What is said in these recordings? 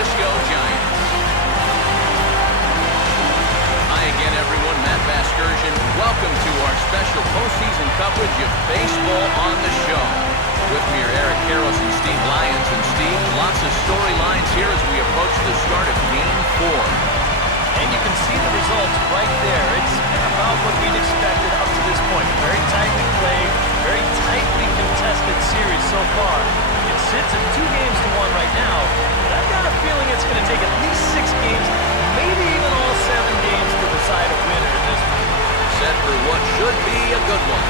Francisco Giants. Hi again, everyone. Matt Vasgersian. Welcome to our special postseason coverage of baseball on the show. With me are Eric Karros and Steve Lyons. And Steve, lots of storylines here as we approach the start of Game 4. And you can see the results right there. It's about what we'd expected up to this point. Very tightly played, very tightly contested series so far. It sits at 2-1 right now, but I've got a feeling it's going to take at least 6 games, maybe even all 7 games to decide a winner in this one. Set for what should be a good one.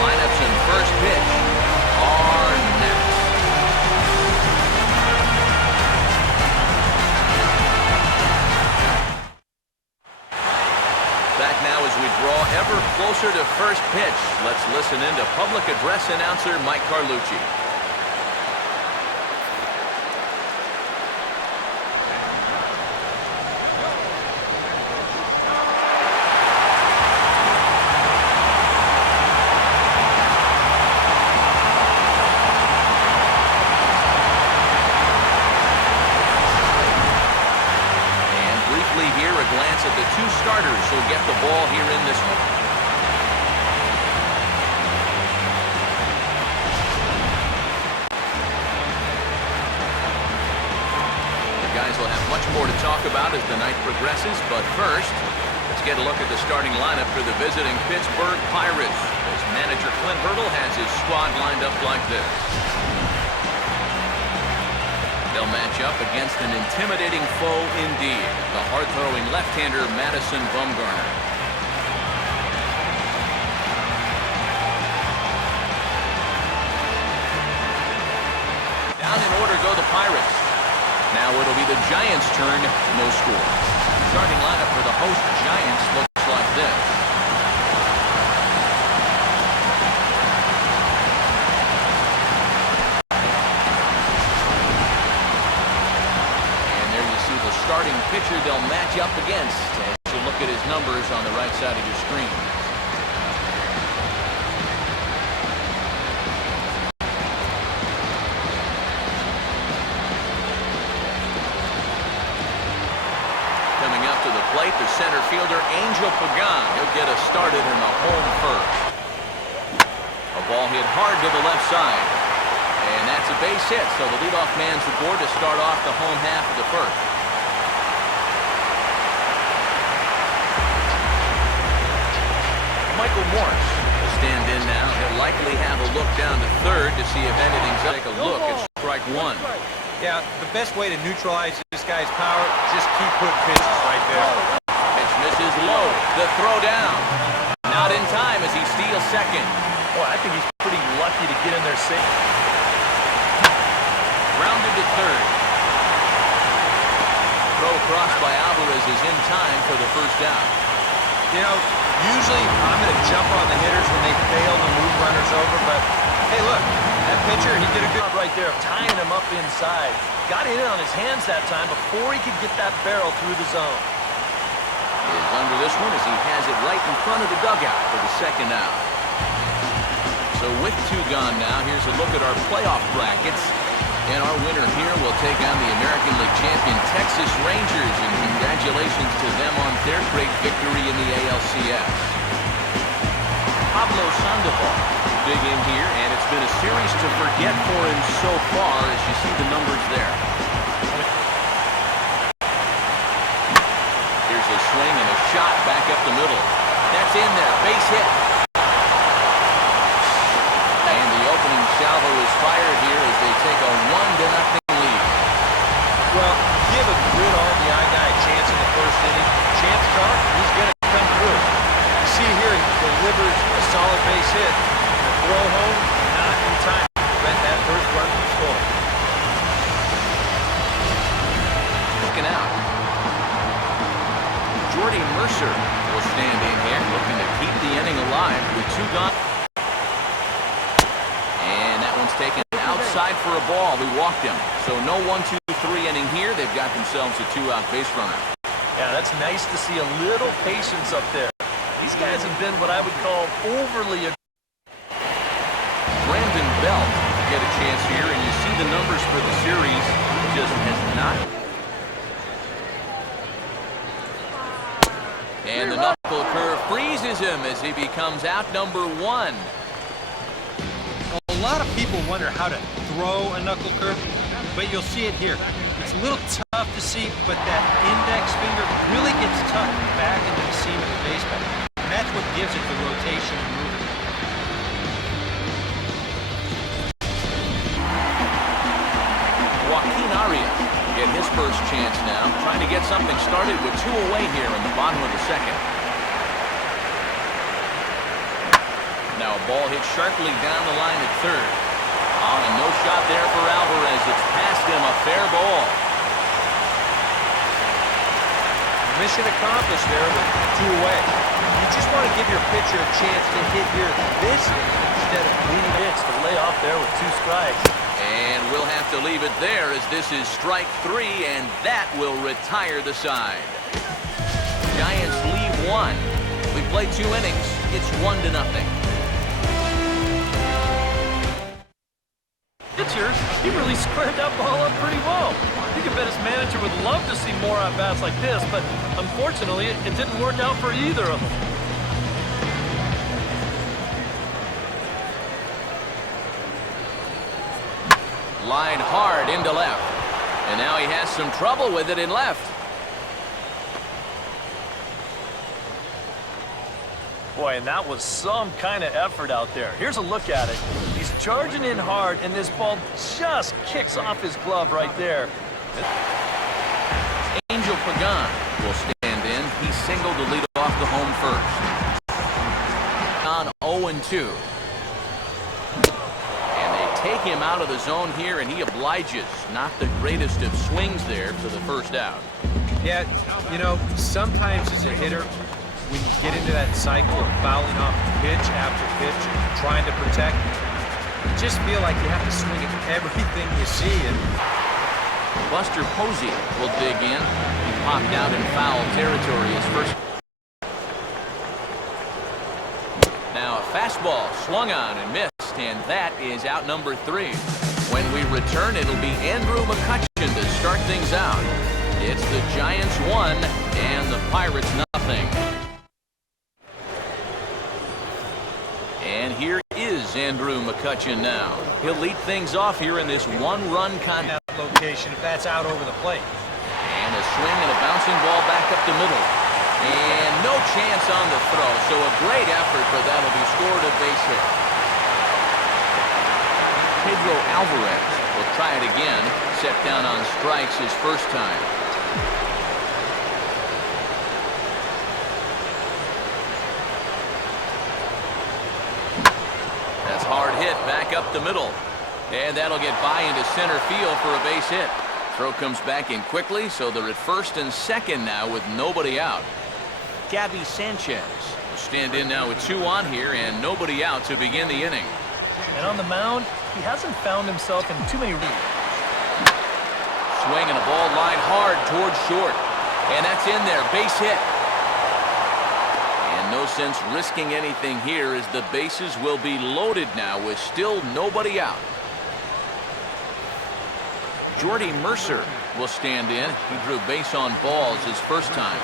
Lineups and first pitch are next. Back now as we draw ever closer to first pitch. Let's listen in to public address announcer Mike Carlucci. Here, a glance at the 2 starters who'll get the ball here in this one. The guys will have much more to talk about as the night progresses, but first, let's get a look at the starting lineup for the visiting Pittsburgh Pirates, as manager Clint Hurdle has his squad lined up like this. They'll match up against an intimidating foe indeed, the hard-throwing left-hander Madison Bumgarner. Down in order go the Pirates. Now it'll be the Giants' turn, no score. Starting lineup for the host Giants looks like this. Starting pitcher they'll match up against as you look at his numbers on the right side of your screen. Coming up to the plate, the center fielder Angel Pagan. He'll get us started in the home first. A ball hit hard to the left side. And that's a base hit, so the leadoff man's aboard to start off the home half of the first. Michael Morris will stand in now. He'll likely have a look down to third to see if anything's up. Take a look at strike 1. Yeah, the best way to neutralize this guy's power, just keep putting pitches right there. Pitch misses low. The throw down. Not in time as he steals second. Well, I think he's pretty lucky to get in there safe. Grounded to third. Throw across by Alvarez is in time for the first down. You know, usually I'm going to jump on the hitters when they fail to move runners over, but hey, look, that pitcher, he did a good job right there of tying him up inside. Got it in on his hands that time before he could get that barrel through the zone. Is under this one as he has it right in front of the dugout for the second out. So with 2 gone now, here's a look at our playoff brackets. And our winner here will take on the American League champion Texas Rangers, and congratulations to them on their great victory in the ALCS. Pablo Sandoval big in here, and it's been a series to forget for him so far as you see the numbers there. Here's a swing and a shot back up the middle. That's in there, base hit. And the opening salvo is fired here as they take a 1-0 lead. Well, give a good RBI guy a chance in the first inning. Chances are he's going to come through. You see here, he delivers a solid base hit. The throw home, not in time to prevent that first run from scoring. Looking out. Jordy Mercer will stand in here, looking to keep the inning alive with 2 gone. And that one's taken outside for a ball. We walked him. So no 1-2-3 inning here. They've got themselves a 2-out base runner. Yeah, that's nice to see a little patience up there. These guys have been what I would call overly aggressive. Brandon Belt get a chance here, and you see the numbers for the series. Just has not And the knuckle curve freezes him as he becomes out number 1. A lot of people wonder how to throw a knuckle curve, but you'll see it here. It's a little tough to see, but that index finger really gets tucked back into the seam of the baseball. And that's what gives it the rotation and movement. Joaquin Arias get his first chance now, trying to get something started with 2 away here in the bottom of the second. Now a ball hit sharply down the line at third. Oh, and no shot there for Alvarez. It's past him, a fair ball. Mission accomplished there with 2 away. You just want to give your pitcher a chance to hit here this inning instead of leading Pitch to lay off there with 2 strikes. And we'll have to leave it there as this is strike 3, and that will retire the side. Giants leave 1. We played 2 innings. It's 1-0. Pitcher, he really squared that ball up pretty well. You can bet his manager would love to see more at-bats like this, but unfortunately, it didn't work out for either of them. Line hard into left. And now he has some trouble with it in left. Boy, and that was some kind of effort out there. Here's a look at it. He's charging in hard, and this ball just kicks off his glove right there. Angel Pagan will stand in. He singled to lead off the home first. On 0-2. And they take him out of the zone here, and he obliges. Not the greatest of swings there for the first out. Yeah, you know, sometimes as a hitter, when you get into that cycle of fouling off pitch after pitch, trying to protect, you just feel like you have to swing at everything you see. And Buster Posey will dig in. He popped out in foul territory his first. Now a fastball swung on and missed, and that is out number 3. When we return, it'll be Andrew McCutchen to start things out. It's the Giants 1 and the Pirates 0. And here is Andrew McCutchen now. He'll lead things off here in this 1-run contest. location if that's out over the plate. And a swing and a bouncing ball back up the middle. And no chance on the throw, so a great effort, but that'll be scored a base hit. Pedro Alvarez will try it again, set down on strikes his first time. That's hard hit back up the middle. And that'll get by into center field for a base hit. Throw comes back in quickly, so they're at first and second now with nobody out. Gabby Sanchez will stand in now with 2 on here and nobody out to begin the inning. And on the mound, he hasn't found himself in too many reads. Swing and a ball line hard towards short. And that's in there, base hit. And no sense risking anything here as the bases will be loaded now with still nobody out. Jordy Mercer will stand in. He drew base on balls his first time.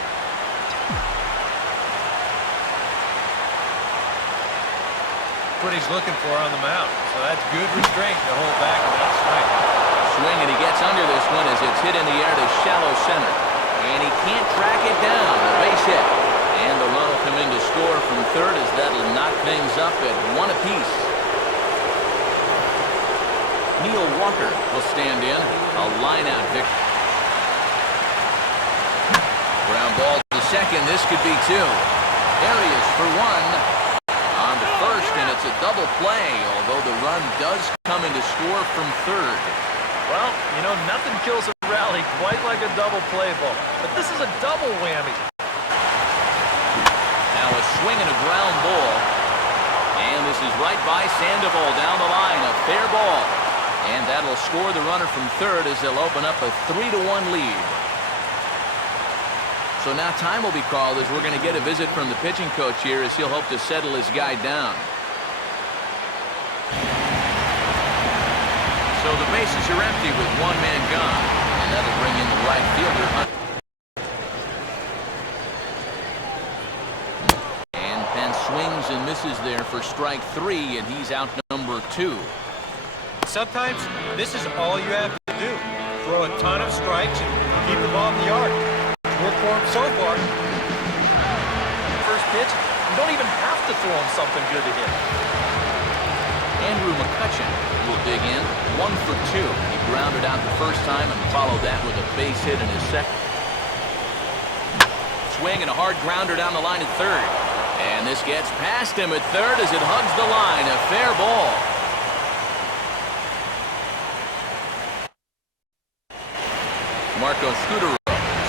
What he's looking for on the mound. So that's good restraint to hold back on that swing. Swing, and he gets under this one as it's hit in the air to shallow center. And he can't track it down. A base hit. And the run will come in to score from third as that'll knock things up at 1 apiece. Neil Walker will stand in. A line-out victory. Ground ball to second. This could be 2. There he is for 1. On to first, and it's a double play, although the run does come in to score from third. Well, you know, nothing kills a rally quite like a double play ball. But this is a double whammy. Now a swing and a ground ball. And this is right by Sandoval down the line. A fair ball. And that'll score the runner from third as they'll open up a 3-1 lead. So now time will be called as we're going to get a visit from the pitching coach here as he'll hope to settle his guy down. So the bases are empty with 1 man gone. And that'll bring in the right fielder. swings and misses there for strike 3, and he's out number 2. Sometimes this is all you have to do. Throw a ton of strikes and keep the ball in the yard. It's worked for him so far. First pitch, you don't even have to throw him something good to hit. Andrew McCutcheon will dig in, 1 for 2. He grounded out the first time and followed that with a base hit in his second. Swing and a hard grounder down the line at third. And this gets past him at third as it hugs the line. A fair ball. Marco Scudero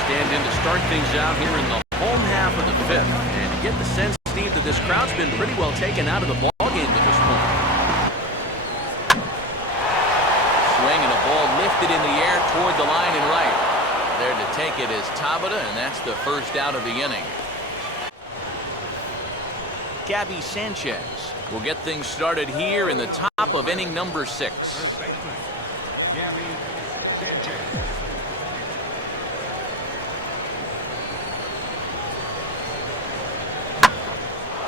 stand in to start things out here in the home half of the 5th. And you get the sense, Steve, that this crowd's been pretty well taken out of the ballgame at this point. Swing and a ball lifted in the air toward the line and right. There to take it is Tabata, and that's the first out of the inning. Gabby Sanchez will get things started here in the top of inning number 6. Gabby Sanchez.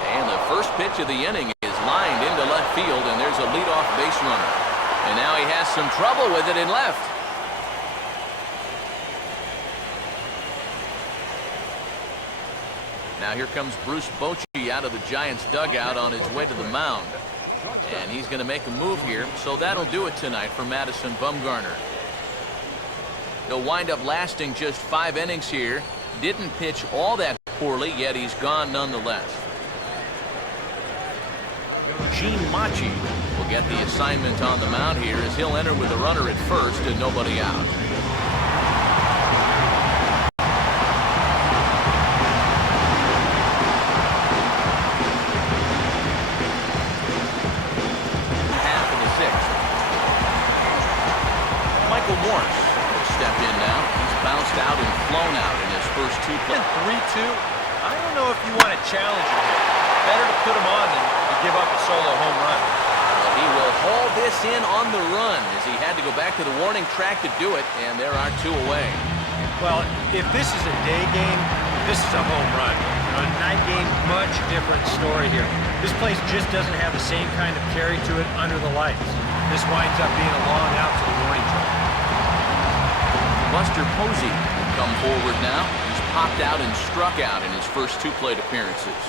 And the first pitch of the inning is lined into left field, and there's a leadoff base runner. And now he has some trouble with it in left. Now here comes Bruce Bochy out of the Giants dugout on his way to the mound. And he's going to make a move here, so that'll do it tonight for Madison Bumgarner. He'll wind up lasting just 5 innings here. Didn't pitch all that poorly, yet he's gone nonetheless. Gene Machi will get the assignment on the mound here as he'll enter with a runner at first and nobody out. Half of the 6th. Michael Morse will step in now. He's bounced out and flown out in his first 2 plays. 3-2. I don't know if you want to challenge him here. Better to put him on than to give up a solo home run. Well, he will haul this in on the run as he had to go back to the warning track to do it, and there are 2 away. Well, if this is a day game, this is a home run. A night game, much different story here. This place just doesn't have the same kind of carry to it under the lights. This winds up being a long out to the warning track. Buster Posey will come forward now. He's popped out and struck out in his first 2 plate appearances.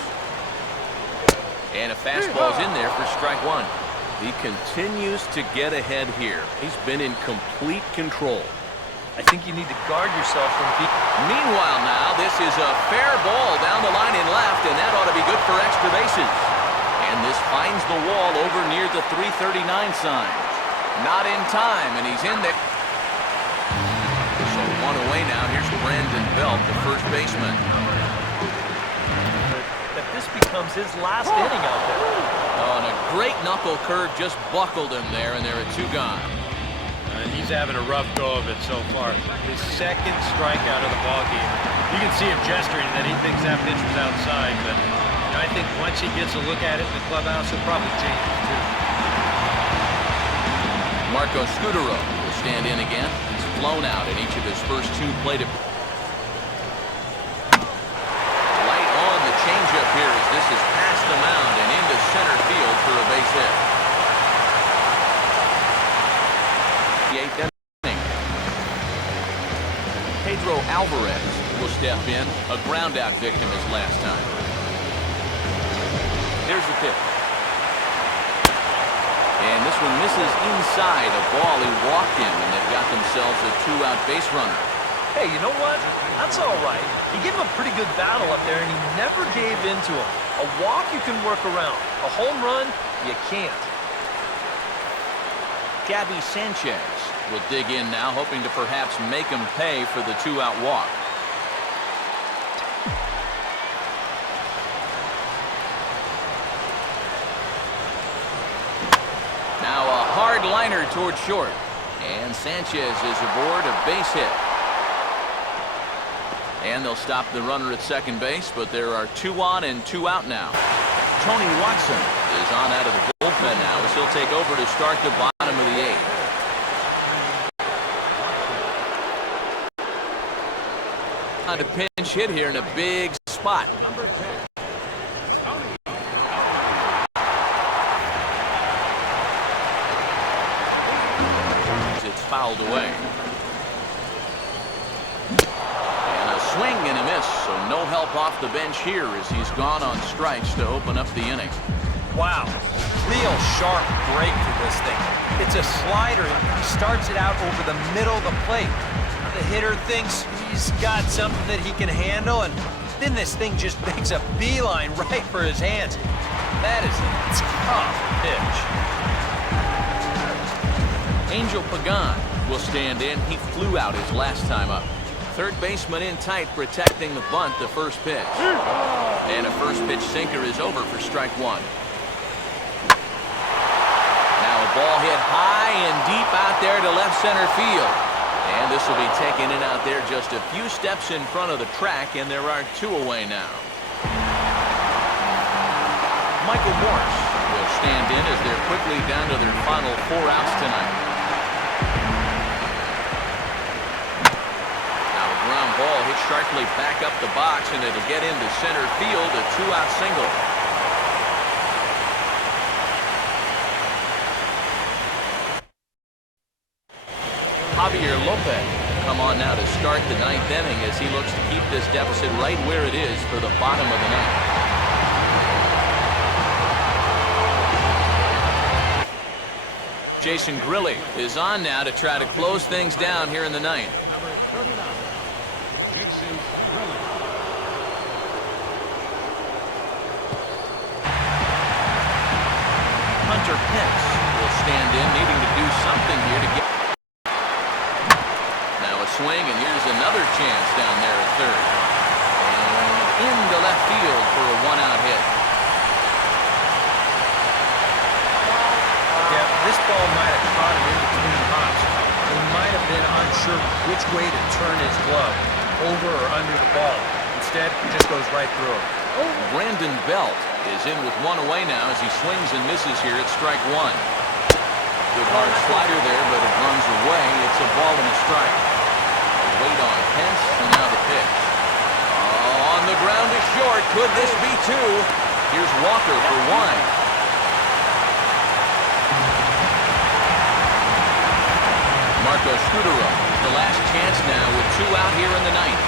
And a fastball's in there for strike 1. He continues to get ahead here. He's been in complete control. I think you need to guard yourself from being... Meanwhile now, this is a fair ball down the line in left, and that ought to be good for extra bases. And this finds the wall over near the 339 sign. Not in time, and he's in there. So 1 away now. Here's Brandon Belt, the first baseman. That this becomes his last inning out there. Oh, and a great knuckle curve just buckled him there, and there are 2 gone. He's having a rough go of it so far. His 2nd strikeout of the ballgame. You can see him gesturing that he thinks that pitch was outside, but I think once he gets a look at it in the clubhouse, he'll probably change it too. Marco Scudero will stand in again. He's flown out in each of his first 2 plate appearances. Changeup here as this is past the mound and into center field for a base hit. The 8th inning. Pedro Alvarez will step in, a ground out victim his last time. Here's the pitch. And this one misses inside a ball he walked in, and they've got themselves a 2-out base runner. Hey, you know what? That's all right. You gave him a pretty good battle up there, and he never gave in to him. A walk you can work around. A home run, you can't. Gabby Sanchez will dig in now, hoping to perhaps make him pay for the 2-out walk. Now a hard liner toward short. And Sanchez is aboard a base hit. And they'll stop the runner at second base, but there are 2 on and 2 out now. Tony Watson is on out of the bullpen now as he'll take over to start the bottom of the 8th. On a pinch hit here in a big spot. fouled away. And a swing and a miss, so no help off the bench here as he's gone on strikes to open up the inning. Wow, real sharp break to this thing. It's a slider. He starts it out over the middle of the plate. The hitter thinks he's got something that he can handle, and then this thing just makes a beeline right for his hands. That is a tough pitch. Angel Pagan will stand in. He flew out his last time up. Third baseman in tight, protecting the bunt, the first pitch. And a first pitch sinker is over for strike one. Now a ball hit high and deep out there to left center field. And this will be taken in out there just a few steps in front of the track, and there are two away now. Michael Morse will stand in as they're quickly down to their final 4 outs tonight. Now a ground ball hit sharply back up the box, and it'll get into center field, a 2-out single. Javier Lopez come on now to start the 9th inning as he looks to keep this deficit right where it is for the bottom of the 9th. Jason Grilli is on now to try to close things down here in the 9th. Number 39, Jason Grilli. Hunter Pence will stand in, needing to do something here to get. Swing, and here's another chance down there at third. And into left field for a 1-out hit. Yeah, this ball might have caught him in between hops. He might have been unsure which way to turn his glove, over or under the ball. Instead, he just goes right through him. Brandon Belt is in with 1 away now as he swings and misses here at strike 1. Good hard slider there, but it runs away. It's a ball and a strike. Wait on Pence, and now the pitch. Oh, on the ground is short. Could this be 2? Here's Walker for 1. Marco Scudero, the last chance now with 2 out here in the 9th.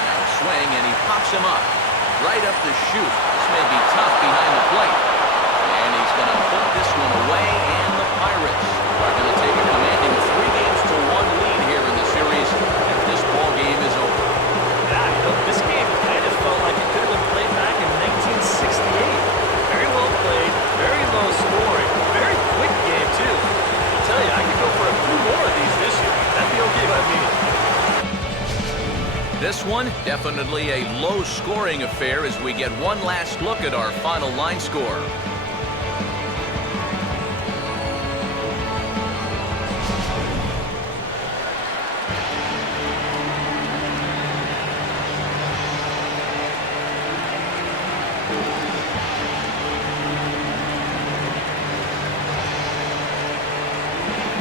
Now a swing, and he pops him up. Right up the chute. This may be tough behind the plate. And he's going to put this one away, and the Pirates are going to take a commanding 3-1 lead here in the series as this ball game is over. Yeah, you know, this game kind of felt like it could have been played back in 1968. Very well played, very low scoring, very quick game too. I'll tell you, I could go for a few more of these this year. That'd be okay by me. This one, definitely a low-scoring affair as we get one last look at our final line score.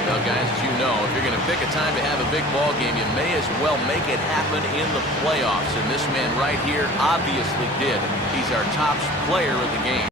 Well, guys, as you know, if you're going to pick a time to have a big ball game, you may as well make it happen in the playoffs. And this man right here obviously did. He's our top player of the game.